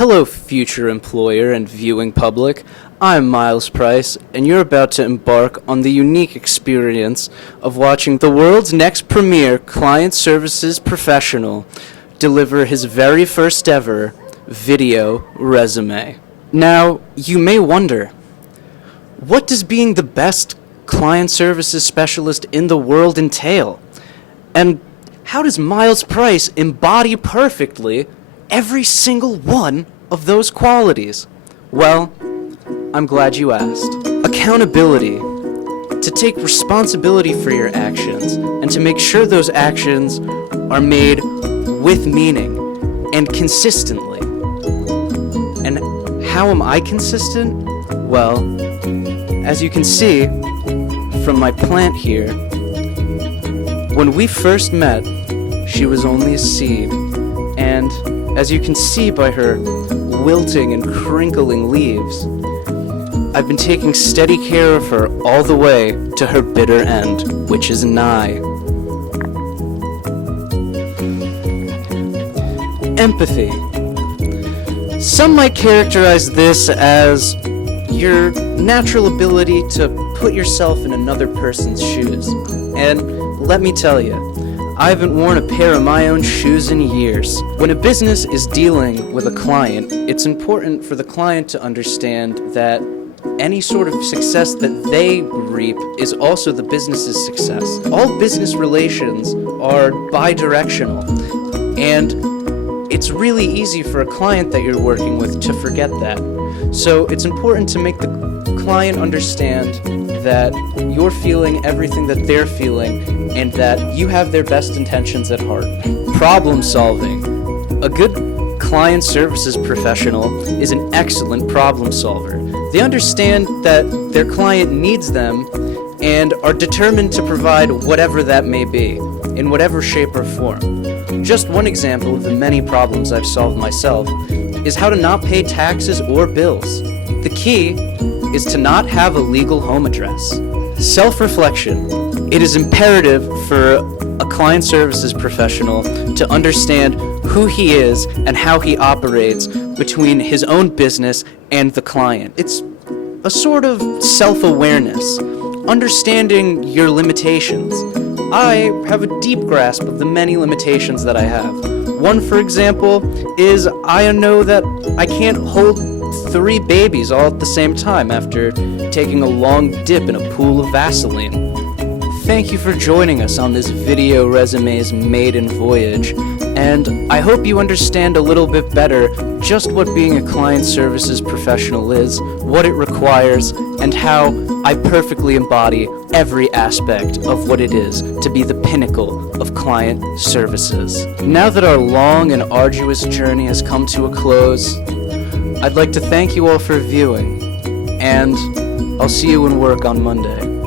Hello, future employer and viewing public. I'm Miles Preiss, and you're about to embark on the unique experience of watching the world's next premier client services professional deliver his very first ever video resume. Now, you may wonder, what does being the best client services specialist in the world entail? And how does Miles Preiss embody perfectly every single one of those qualities? Well, I'm glad you asked. Accountability. To take responsibility for your actions and to make sure those actions are made with meaning and consistently. And how am I consistent? Well, as you can see from my plant here, when we first met, she was only a seed, and as you can see by her wilting and crinkling leaves, I've been taking steady care of her all the way to her bitter end, which is nigh. Empathy. Some might characterize this as your natural ability to put yourself in another person's shoes. And let me tell you, I haven't worn a pair of my own shoes in years. When a business is dealing with a client, it's important for the client to understand that any sort of success that they reap is also the business's success. All business relations are bi-directional, and it's really easy for a client that you're working with to forget that. So it's important to make the client understand that you're feeling everything that they're feeling and that you have their best intentions at heart. Problem solving. A good client services professional is an excellent problem solver. They understand that their client needs them and are determined to provide whatever that may be, in whatever shape or form. Just one example of the many problems I've solved myself is how to not pay taxes or bills. The key is to not have a legal home address. Self-reflection. It is imperative for a client services professional to understand who he is and how he operates between his own business and the client. It's a sort of self-awareness, understanding your limitations. I have a deep grasp of the many limitations that I have. One, for example, is I know that I can't hold 3 babies all at the same time after taking a long dip in a pool of Vaseline. Thank you for joining us on this video resumes maiden voyage, and I hope you understand a little bit better just what being a client services professional is, what it requires, and how I perfectly embody every aspect of what it is to be the pinnacle of client services. Now that our long and arduous journey has come to a close, I'd like to thank you all for viewing, and I'll see you in work on Monday.